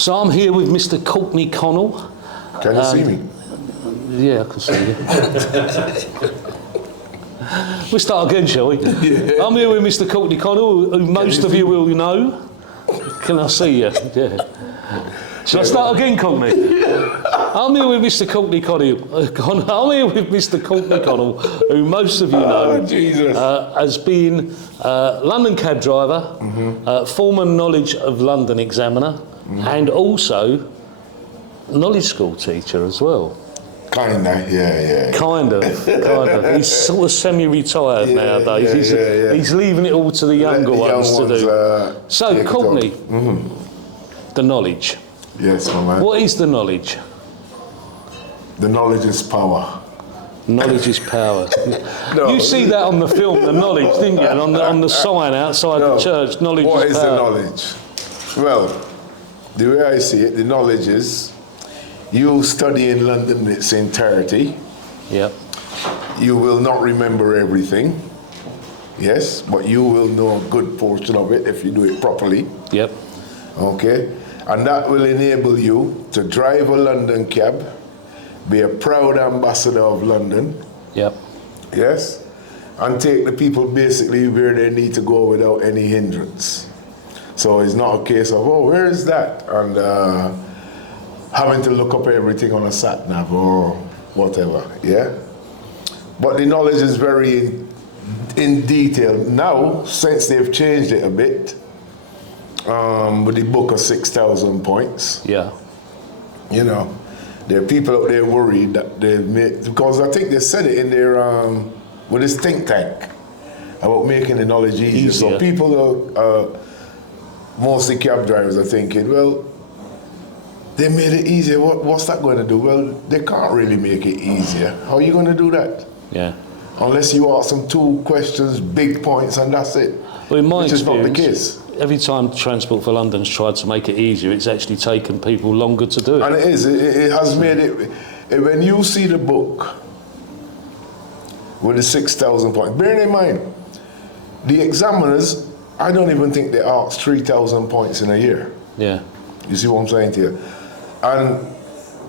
So I'm here with Mr. Courtney Connell. Can you see me? Yeah, I can see you. We'll start again, shall we? Yeah. I'm here with Mr. Courtney Connell, who most of you will know. Can I see you? Yeah. Shall I start again, Courtney? I'm here with Mr. Courtney Connell. I'm here with Mr. Courtney Connell, who most of you know as being London cab driver, former Knowledge of London examiner, and also knowledge school teacher as well. Kinda, yeah. Kind of. He's sort of semi-retired nowadays. He's leaving it all to the younger ones to do. So, Courtney, the knowledge. Yes, my man. What is the knowledge? The knowledge is power. Knowledge is power. You see that on the film, The Knowledge, didn't you? And on the sign outside the church, knowledge is power. What is the knowledge? Well, the way I see it, the knowledge is you study in London in its entirety. Yep. You will not remember everything. Yes, but you will know a good portion of it if you do it properly. Yep. Okay? And that will enable you to drive a London cab, be a proud ambassador of London. Yep. Yes? And take the people basically where they need to go without any hindrance. So it's not a case of, oh, where is that? And having to look up everything on a sat nav or whatever, yeah? But the knowledge is very in detail. Now, since they've changed it a bit, with the book of 6,000 points, yeah. You know, there are people out there worried that they've made, because I think they said it in their, with this think tank, about making the knowledge easier. So people are, mostly cab drivers are thinking, well, they made it easier. What's that going to do? Well, they can't really make it easier. How are you going to do that? Yeah. Unless you ask them 2 questions, big points, and that's it. Well, in my which is not the case. Every time Transport for London's tried to make it easier, it's actually taken people longer to do it. And it is. It has made it. When you see the book with the 6,000 points, bearing in mind, the examiners, I don't even think they ask 3,000 points in a year. Yeah. You see what I'm saying to you? And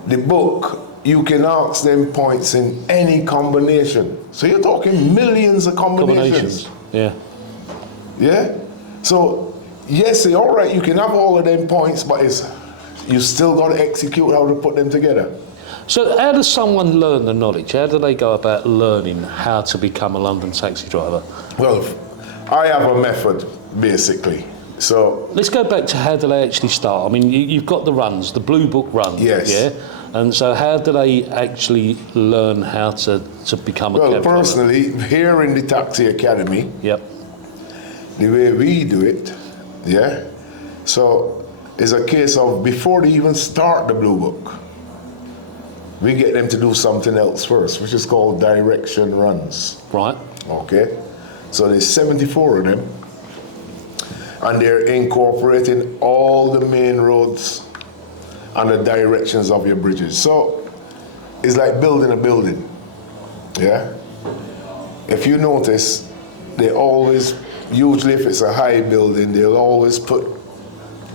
the book, you can ask them points in any combination. So you're talking millions of combinations. Yeah. Yeah? So, yes, all right, you can have all of them points, but you still got to execute how to put them together. So how does someone learn the knowledge? How do they go about learning how to become a London taxi driver? Well, I have a method, basically. So let's go back to how do they actually start? I mean, you've got the runs, the Blue Book run. Yes. Yeah? And so how do they actually learn how to become a cab driver? Well, personally, here in the Taxi Academy, yep. The way we do it, yeah, so it's a case of before they even start the Blue Book, we get them to do something else first, which is called direction runs. Right. Okay. So there's 74 of them, and they're incorporating all the main roads and the directions of your bridges. So it's like building a building, yeah? If you notice, they always, usually if it's a high building, they'll always put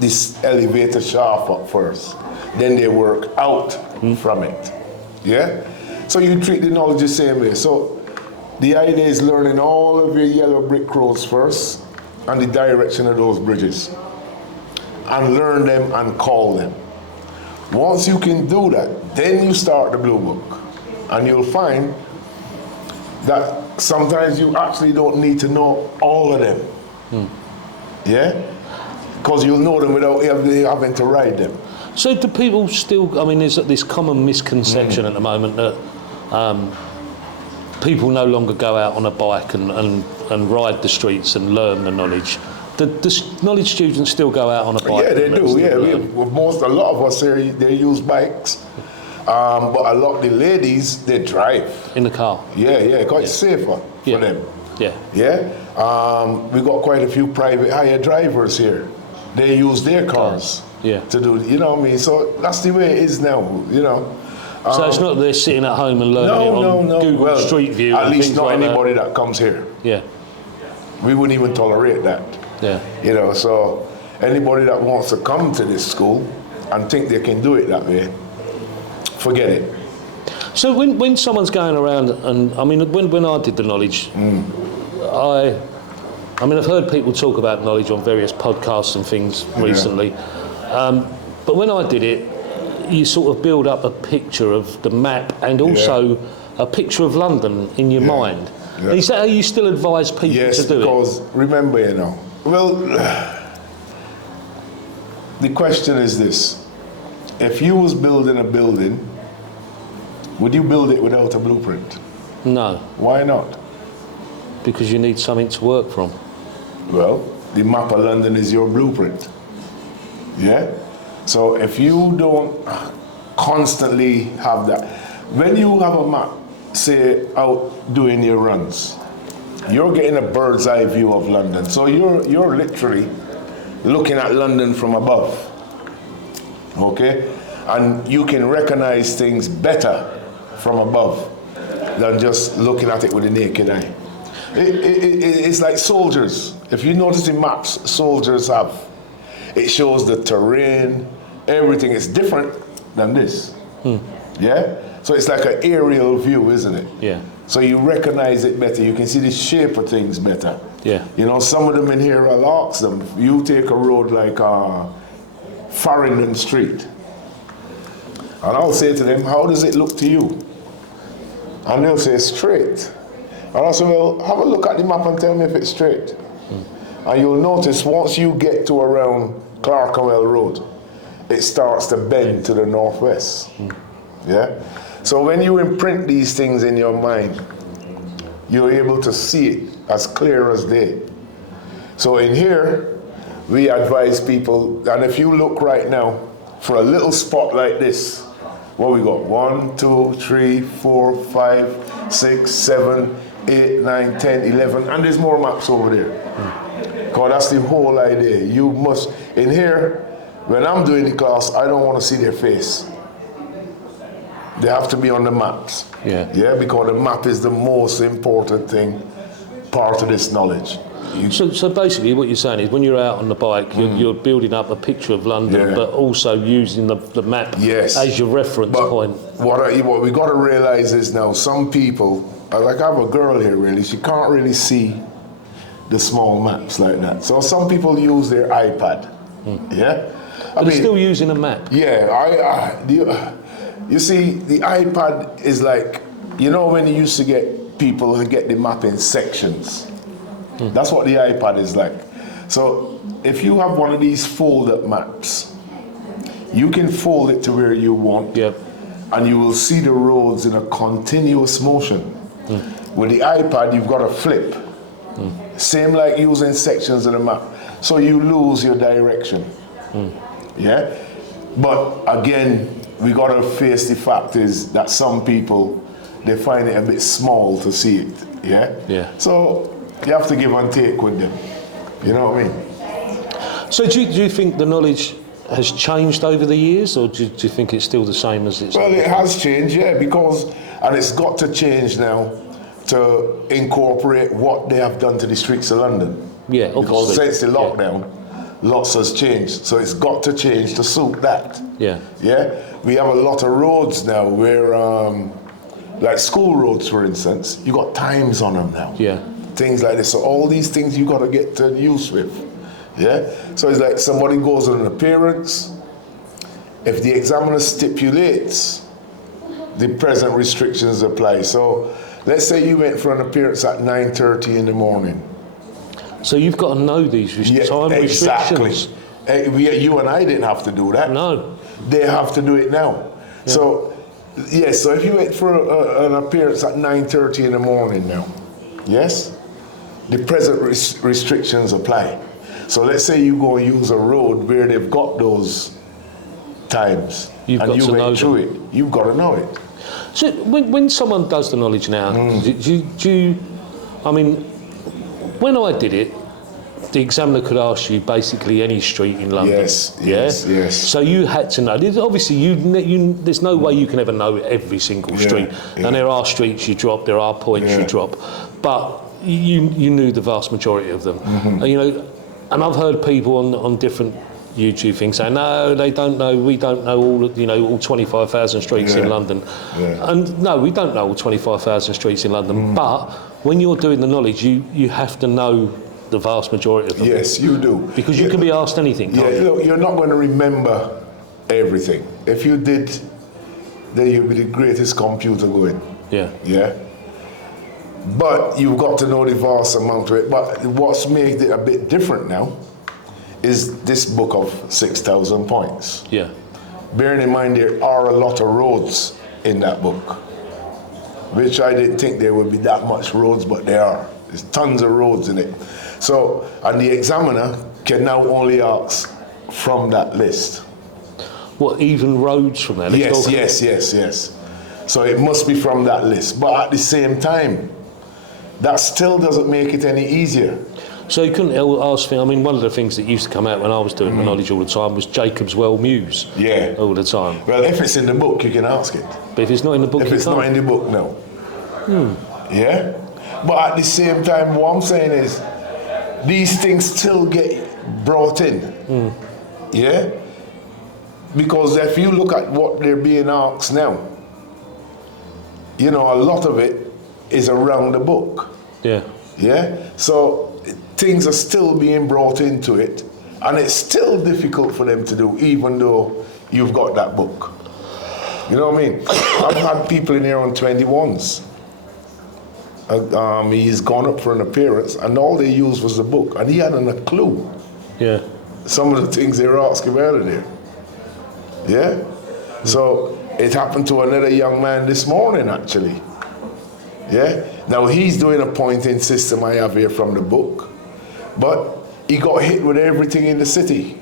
this elevator shaft up first. Then they work out from it, yeah? So you treat the knowledge the same way. So the idea is learning all of your yellow brick roads first and the direction of those bridges. And learn them and call them. Once you can do that, then you start the Blue Book. And you'll find that sometimes you actually don't need to know all of them. Yeah? Because you'll know them without having to ride them. So do people still, I mean, there's this common misconception at the moment that people no longer go out on a bike and ride the streets and learn the knowledge. The knowledge students still go out on a bike? Yeah, they do, yeah. A lot of us here, they use bikes. But a lot of the ladies, they drive. In the car? Yeah, quite safer for them. Yeah. Yeah? We got quite a few private hire drivers here. They use their cars to do, you know what I mean? So that's the way it is now, you know. So it's not that they're sitting at home and learning on Google Street View? At least not like anybody that comes here. Yeah. We wouldn't even tolerate that. Yeah. You know, so anybody that wants to come to this school, and think they can do it that way, forget it. So when someone's going around, and I mean, when I did the knowledge, I mean, I've heard people talk about knowledge on various podcasts and things recently, but when I did it, you sort of build up a picture of the map and also a picture of London in your mind. Yeah. Is that how you still advise people to do it? Yes, because remember, you know, well, the question is this. If you was building a building, would you build it without a blueprint? No. Why not? Because you need something to work from. Well, the map of London is your blueprint. Yeah? So if you don't constantly have that, when you have a map, say out doing your runs, you're getting a bird's eye view of London. So you're literally looking at London from above. Okay? And you can recognize things better from above than just looking at it with the naked eye. It's like soldiers. If you notice in maps, soldiers have. It shows the terrain, everything is different than this. Yeah? So it's like an aerial view, isn't it? Yeah. So you recognize it better. You can see the shape of things better. Yeah. You know, some of them in here, I'll ask them, you take a road like Farringdon Street, and I'll say to them, how does it look to you? And they'll say, straight. And I'll say, well, have a look at the map and tell me if it's straight. And you'll notice once you get to around Clerkenwell Road, it starts to bend to the northwest. Yeah? So when you imprint these things in your mind, you're able to see it as clear as day. So in here, we advise people, and if you look right now, for a little spot like this, what we got? 1, 2, 3, 4, 5, 6, 7, 8, 9, 10, 11, and there's more maps over there. Because that's the whole idea. You must, in here, when I'm doing the class, I don't want to see their face. They have to be on the maps. Yeah. Yeah, because the map is the most important thing, part of this knowledge. So basically what you're saying is when you're out on the bike, you're building up a picture of London, but also using the map as your reference point. What we got to realize is now some people, like I have a girl here really, she can't really see the small maps like that. So some people use their iPad. Yeah? But they're still using a map. Yeah, you see, the iPad is like, you know when you used to get people to get the map in sections? That's what the iPad is like. So if you have one of these fold-up maps, you can fold it to where you want, and you will see the roads in a continuous motion. With the iPad, you've got to flip. Same like using sections of the map. So you lose your direction. Yeah? But again, we got to face the fact is that some people, they find it a bit small to see it. Yeah? So you have to give and take with them. You know what I mean? So do you think the knowledge has changed over the years, or do you think it's still the same as it's? Well, it has changed, because, and it's got to change now to incorporate what they have done to the streets of London. Yeah, obviously. Because since the lockdown, lots has changed. So it's got to change to suit that. Yeah. Yeah? We have a lot of roads now where, like school roads, for instance, you got times on them now. Yeah. Things like this. So all these things you got to get to use with. Yeah? So it's like somebody goes on an appearance. If the examiner stipulates, the present restrictions apply. So let's say you went for an appearance at 9:30 in the morning. So you've got to know these time restrictions. You and I didn't have to do that. No. They have to do it now. Yeah. So, yes, so if you went for an appearance at 9:30 in the morning now, yes, the present restrictions apply. So let's say you go and use a road where they've got those times, and you went through it, you've got to know it. So when someone does the knowledge now, do you, I mean, when I did it, the examiner could ask you basically any street in London. Yes. So you had to know. Obviously, there's no way you can ever know every single street. And there are streets you drop, there are points you drop, but you knew the vast majority of them. And, and I've heard people on different YouTube thing saying, no, they don't know, we don't know all 25,000 streets in London. Yeah. And no, we don't know all 25,000 streets in London, but when you're doing the knowledge, you have to know the vast majority of them. Yes, you do. Because you can be asked anything, can't you? Look, you're not going to remember everything. If you did, then you'd be the greatest computer going. Yeah. Yeah? But you've got to know the vast amount of it. But what's made it a bit different now is this book of 6,000 points. Yeah. Bearing in mind there are a lot of roads in that book, which I didn't think there would be that much roads, but there are. There's tons of roads in it. So, and the examiner can now only ask from that list. What, even roads from there? Yes. So it must be from that list. But at the same time, that still doesn't make it any easier. So you couldn't ask me, I mean, one of the things that used to come out when I was doing the knowledge all the time was Jacob's Well Muse. Yeah. All the time. Well, if it's in the book, you can ask it. But if it's not in the book, If you it's can't. not in the book, no. Yeah? But at the same time, what I'm saying is, these things still get brought in. Yeah? Because if you look at what they're being asked now, you know, a lot of it is around the book. Yeah. Yeah? So things are still being brought into it, and it's still difficult for them to do, even though you've got that book. You know what I mean? I've had people in here on 21s. He's gone up for an appearance, and all they used was the book, and he hadn't a clue. Yeah. Some of the things they were asking about there. Yeah? So it happened to another young man this morning, actually. Yeah? Now he's doing a pointing system I have here from the book, but he got hit with everything in the city.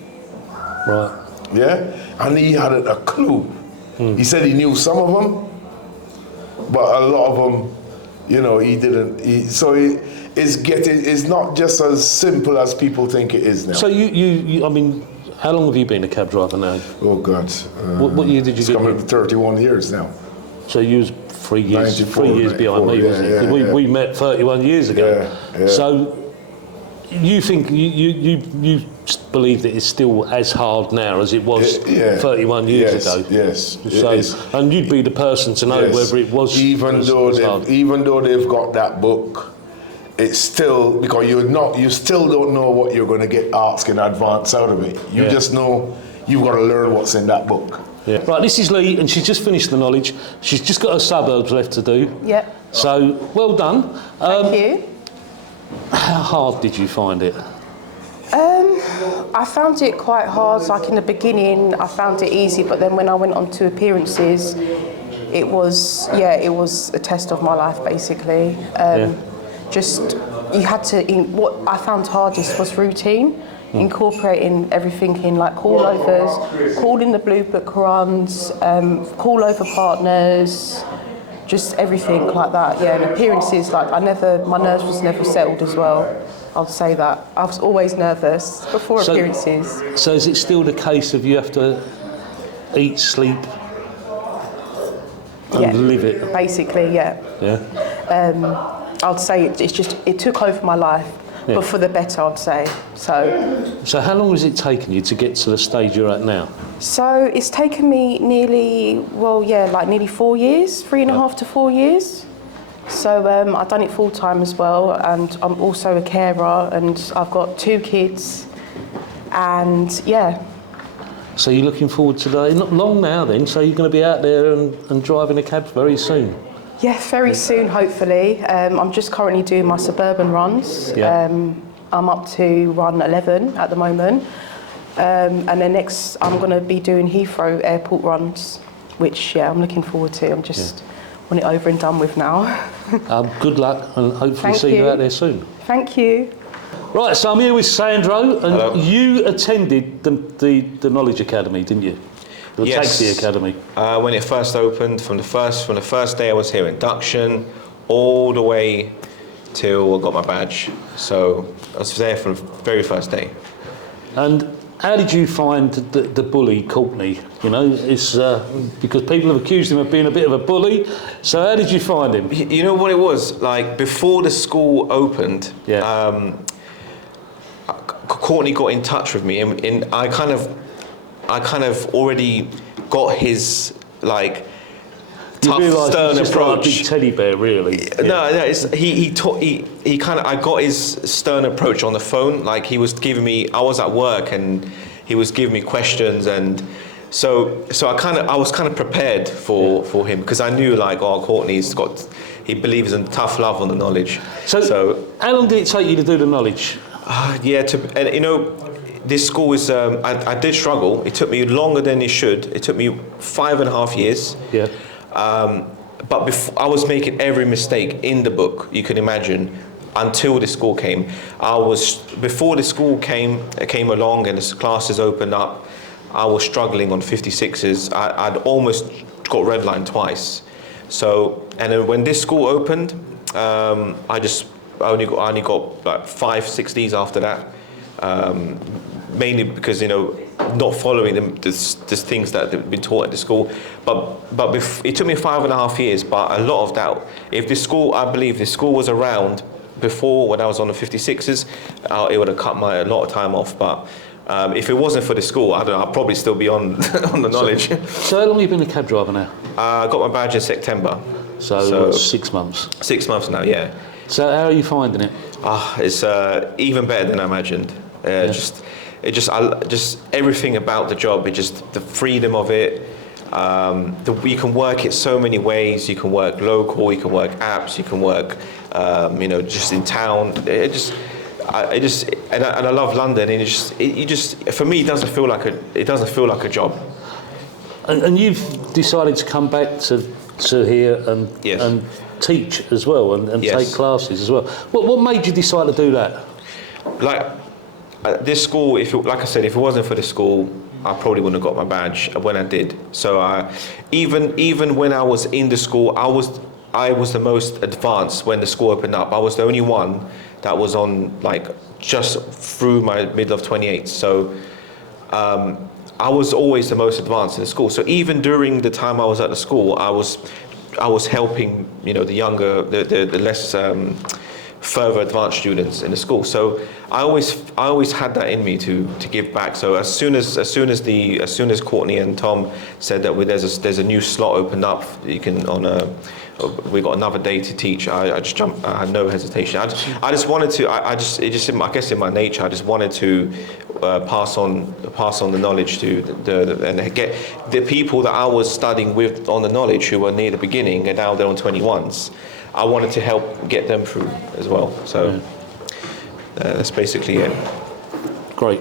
Right. Yeah? And he hadn't a clue. He said he knew some of them, but a lot of them, you know, he didn't. It's not just as simple as people think it is now. So you I mean, how long have you been a cab driver now? Oh God. What year did you it's get coming here? up 31 years now. So you was 3 years, 94, 3 years behind me, 94, wasn't it? yeah, 'Cause yeah. we met 31 years ago. Yeah. So you think you believe that it's still as hard now as it was 31 years ago? Yes, So, it is. and you'd be the person to know whether it was even as hard. though they've got that book, it's still, because you still don't know what you're going to get asked in advance out of it. You just know you've got to learn what's in that book. Yeah. Right, this is Leigh, and she's just finished the knowledge. She's just got her suburbs left to do. Yep. So, well done. Thank you. How hard did you find it? I found it quite hard. Like in the beginning, I found it easy, but then when I went on to appearances, it was a test of my life, basically. Just, you had to, what I found hardest was routine, incorporating everything in, like call-overs, calling the blue book runs, call-over partners, just everything like that, and appearances, like my nerves was never settled as well. I'll say that. I was always nervous before appearances. So is it still the case of you have to eat, sleep, and live it? Basically, yeah. I'd say it took over my life, but for the better, I'd say. So how long has it taken you to get to the stage you're at now? So it's taken me nearly 4 years, 3.5 to 4 years. So I've done it full time as well, and I'm also a carer, and I've got 2 kids, and So you're looking forward to the day? Not long now then, so you're going to be out there and driving a cab very soon? Yeah, very soon, hopefully. I'm just currently doing my suburban runs. I'm up to run 11 at the moment. And then next, I'm going to be doing Heathrow airport runs, which, I'm looking forward to. I'm just want it over and done with now. Good luck, and hopefully see you out there soon. Thank you. Right, so I'm here with Sandro, and you attended the Knowledge Academy, didn't you? The Taxi Academy. When it first opened, from the first day I was here, induction, all the way till I got my badge. So I was there from the very first day. And how did you find the bully, Courtney? You know, it's because people have accused him of being a bit of a bully. So how did you find him? You know what it was? Like, before the school opened, Courtney got in touch with me, and I kind of already got his like tough, you realise stern he's just approach. like a big teddy bear, really. No, he kind of, I got his stern approach on the phone. Like he was giving me, I was at work and he was giving me questions, and so I was kind of prepared for him, because I knew like, oh, he believes in tough love on the knowledge. So how long did it take you to do the knowledge? And you know, this school is, I did struggle. It took me longer than it should. It took me 5.5 years. Yeah. But I was making every mistake in the book you can imagine until the school came. Before the school came along and the classes opened up, I was struggling on 56s. I'd almost got redlined twice. So, and then when this school opened, I only got like 5 60s after that. Mainly because, you know, not following the things that have been taught at the school. But it took me 5.5 years, but a lot of that, I believe the school was around before, when I was on the 56s, it would have cut a lot of time off. But if it wasn't for the school, I'd probably still be on on the knowledge. So how long have you been a cab driver now? I got my badge in September. So 6 months. 6 months now, yeah. So how are you finding it? It's even better than I imagined. Just everything about the job. The freedom of it. You can work it so many ways. You can work local. You can work apps. You can work, just in town. And I love London. And for me, it doesn't feel like a job. And you've decided to come back to here and Yes. and teach as well and Yes. take classes as well. What made you decide to do that? Like this school, like I said, if it wasn't for the school, I probably wouldn't have got my badge when I did. So even when I was in the school, I was the most advanced when the school opened up. I was the only one that was on like just through my middle of 28. So I was always the most advanced in the school. So even during the time I was at the school, I was helping, you know, the younger, the less further advanced students in the school. So I always had that in me to give back. So as soon as Courtney and Tom said that there's a new slot opened up, you can we got another day to teach, I just jumped. I had no hesitation. I just wanted to. I guess in my nature, I just wanted to pass on the knowledge to and get the people that I was studying with on the knowledge, who were near the beginning and now they're on 21s. I wanted to help get them through as well. So that's basically it. Great.